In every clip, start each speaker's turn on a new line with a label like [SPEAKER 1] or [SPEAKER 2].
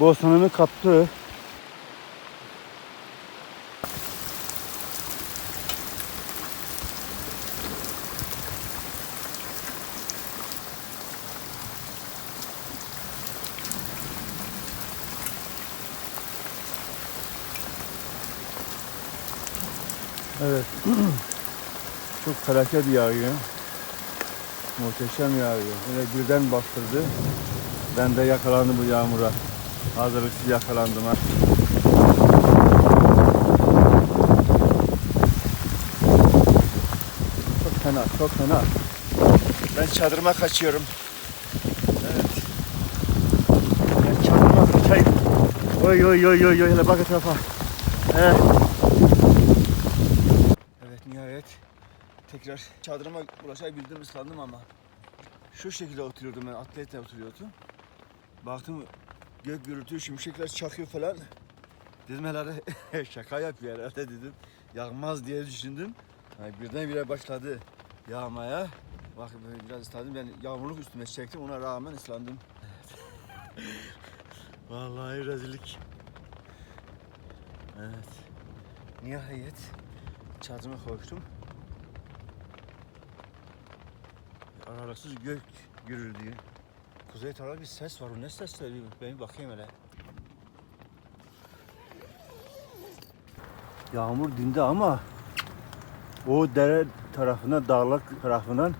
[SPEAKER 1] Bostanını kaptı. Evet. Çok felaket yağıyor. Muhteşem yağıyor. Böyle birden bastırdı. Ben de yakalandım bu yağmura. Hazırlıksız yakalandım ha. Çok fena, çok fena. Ben çadırıma kaçıyorum. Evet. Ben çadırıma kaçayım. Oy oy oy oy oy. Hele bak etrafa. Evet. Evet nihayet tekrar çadırıma ulaşabildim ıslandım ama şu şekilde oturuyordum ben atletle oturuyordum. Baktım gök gürültü şimşekler çakıyor falan. Dedim herhalde şaka yapıyor herhalde dedim. Yağmaz diye düşündüm. Yani birdenbire başladı yağmaya. Bak biraz ısladım ben yağmurluk üstüme çektim ona rağmen ıslandım. Vallahi rezillik. Evet. Nihayet çadırıma koştum. Aralıksız gök gürüldüğü. Kuzey tarafta bir ses var. O ne ses söylüyor? Ben bir bakayım hele. Yağmur dindi ama o dere tarafından, dağlık tarafından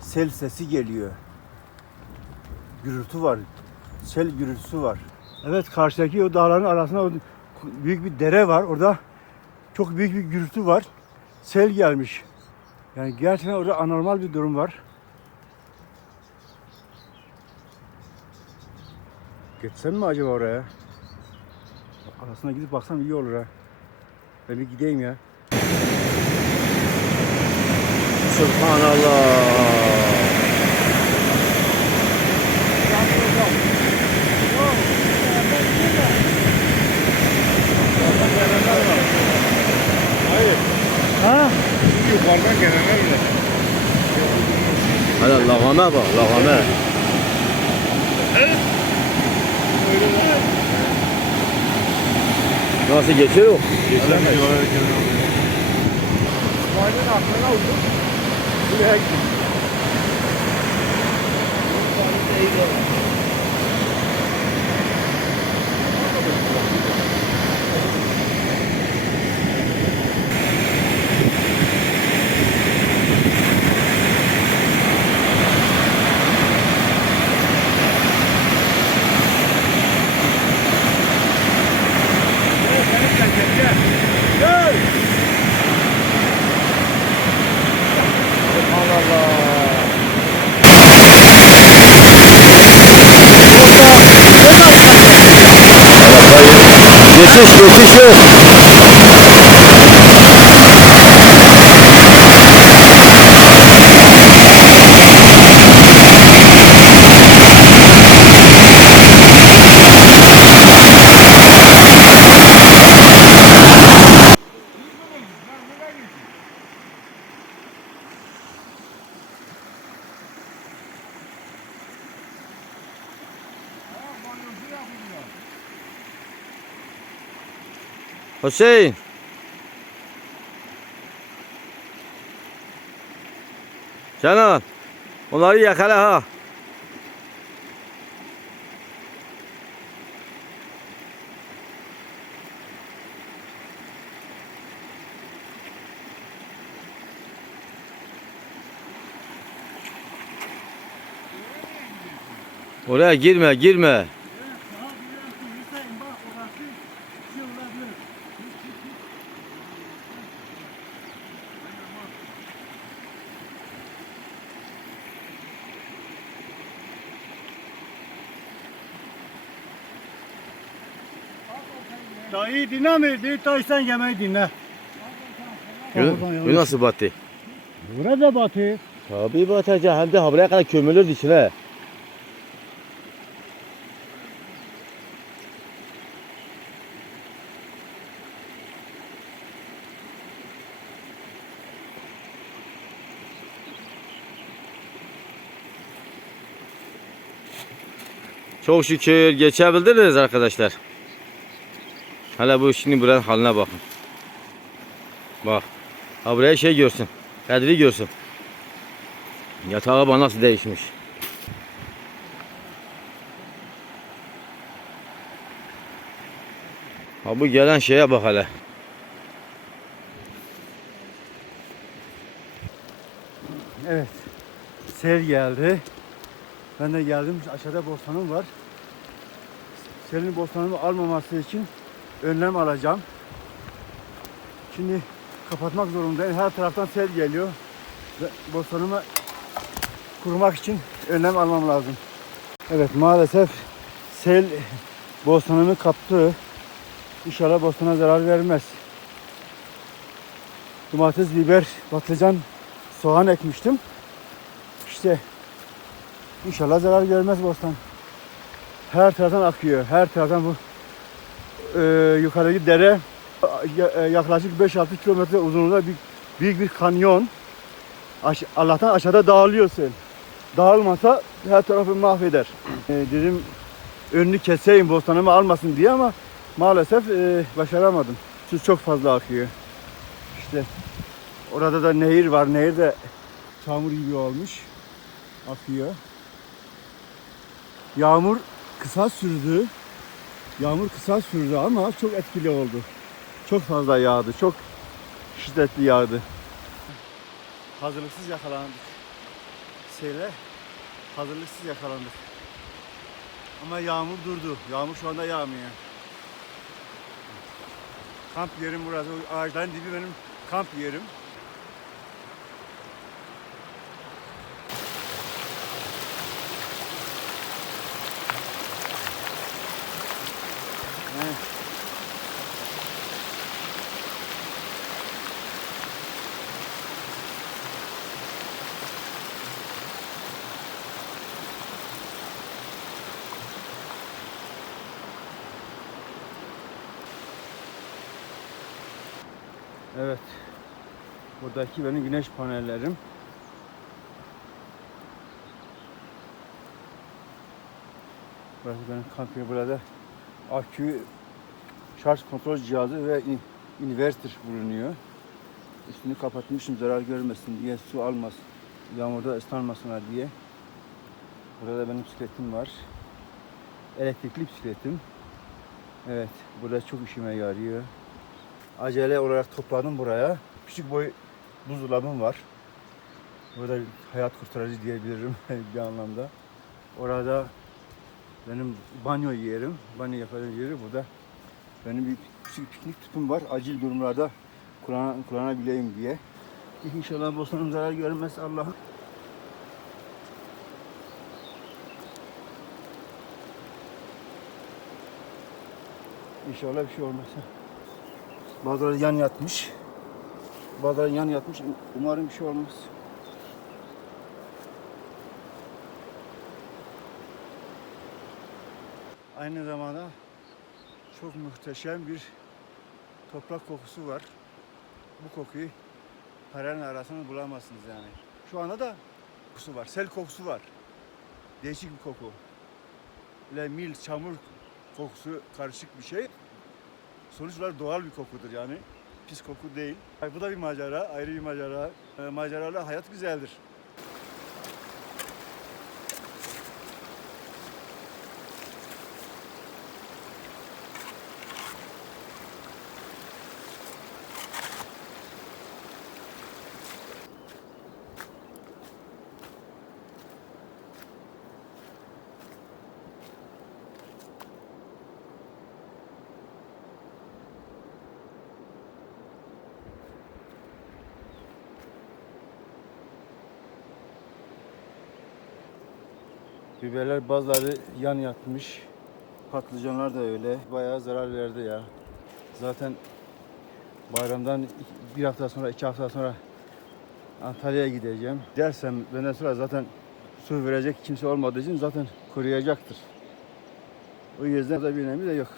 [SPEAKER 1] sel sesi geliyor. Gürültü var. Sel gürültüsü var. Evet karşıdaki o dağların arasında büyük bir dere var. Orada çok büyük bir gürültü var. Sel gelmiş. Yani gerçekten orada anormal bir durum var. Geçsem mi acaba oraya? Arasına gidip baksam iyi olur ha. Ben bir gideyim ya. Subhanallah.
[SPEAKER 2] Hayır.
[SPEAKER 1] Ha?
[SPEAKER 2] Yukarıdan gelenler bile.
[SPEAKER 3] Hadi lagame bak lagame. Nasıl geçer o?
[SPEAKER 2] Geçemez.
[SPEAKER 1] İsmail'in aklına uydu. Buraya
[SPEAKER 3] gidiyor. Eyvallah. 36 Hüseyin. Canan. Onları yakala ha. Oraya girme, girme.
[SPEAKER 1] Dayı dinlemiyor. Dayı sen yemeği dinle.
[SPEAKER 3] Gör nasıl battı?
[SPEAKER 1] Burada batı.
[SPEAKER 3] Tabii batacak. Hem de ha buraya kadar kömülür içine. Çok şükür geçebildiniz arkadaşlar. Hele bu şimdi buranın haline bakın. Bak. Ha buraya şey görsün. Kadri görsün. Yatağı bana nasıl değişmiş. Ha bu gelen şeye bak hele.
[SPEAKER 1] Evet. Sel geldi. Ben de geldim. Aşağıda bostanım var. Selin bostanımı almaması için önlem alacağım. Şimdi kapatmak zorundayım. Her taraftan sel geliyor. Bostanımı kurumak için önlem almam lazım. Evet maalesef sel bostanımı kaptı. İnşallah bostana zarar vermez. Domates, biber, patlıcan, soğan ekmiştim. İşte inşallah zarar görmez bostan. Her taraftan akıyor. Her taraftan bu e, yukarıdaki dere e, yaklaşık 5-6 kilometre uzunluğunda bir, büyük bir kanyon. Aş- Allah'tan aşağıda dağılıyor sel. Dağılmasa her tarafı mahveder. E, dedim önünü keseyim bostanımı almasın diye ama maalesef e, başaramadım. Su çok fazla akıyor. İşte orada da nehir var. Nehir de çamur gibi olmuş. Akıyor. Yağmur kısa sürdü. Yağmur kısa sürdü ama çok etkili oldu. Çok fazla yağdı. Çok şiddetli yağdı. Hazırlıksız yakalandık. Şeyle hazırlıksız yakalandık. Ama yağmur durdu. Yağmur şu anda yağmıyor. Kamp yerim burası. O ağaçların dibi benim kamp yerim. Evet. Buradaki benim güneş panellerim. Burası benim kamp yeri. Burada akü şarj kontrol cihazı ve in- inverter bulunuyor. Üstünü kapatmışım zarar görmesin diye, su almasın, yağmurda ıslanmasınlar diye. Burada da benim bisikletim var. Elektrikli bisikletim. Evet, burada çok işime yarıyor. Acele olarak topladım buraya. Küçük boy buzdolabım var. Burada hayat kurtarıcı diyebilirim bir anlamda. Orada benim banyo yerim, banyo yapacağım yeri burada. Benim bir küçük piknik tüpüm var. Acil durumlarda kullan, kullanabileyim diye. İnşallah bostanım zarar görmez Allah'ım. İnşallah bir şey olmazsa. Bazıları yan yatmış. Bazıları yan yatmış. Umarım bir şey olmaz. Aynı zamanda çok muhteşem bir toprak kokusu var. Bu kokuyu paranın arasında bulamazsınız yani. Şu anda da kokusu var. Sel kokusu var. Değişik bir koku. Böyle mil, çamur kokusu karışık bir şey. Sonuç doğal bir kokudur yani. Pis koku değil. Bu da bir macera, ayrı bir macera. E, maceralı hayat güzeldir. Biberler bazıları yan yatmış. Patlıcanlar da öyle. Bayağı zarar verdi ya. Zaten bayramdan bir hafta sonra, iki hafta sonra Antalya'ya gideceğim. Dersem benden sonra zaten su verecek kimse olmadığı için zaten kuruyacaktır. O yüzden da bir önemi de yok.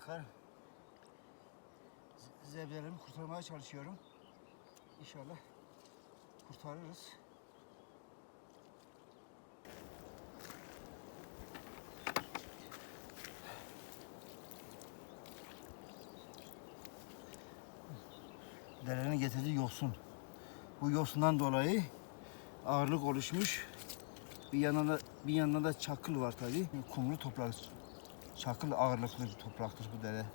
[SPEAKER 1] Bakar zebzelerimi kurtarmaya çalışıyorum. İnşallah kurtarırız. Derenin getirdiği yosun. Bu yosundan dolayı ağırlık oluşmuş. Bir yanında bir yanında da çakıl var tabii. Kumlu toprak. Çakıl ağırlıklı bir topraktır bu dere.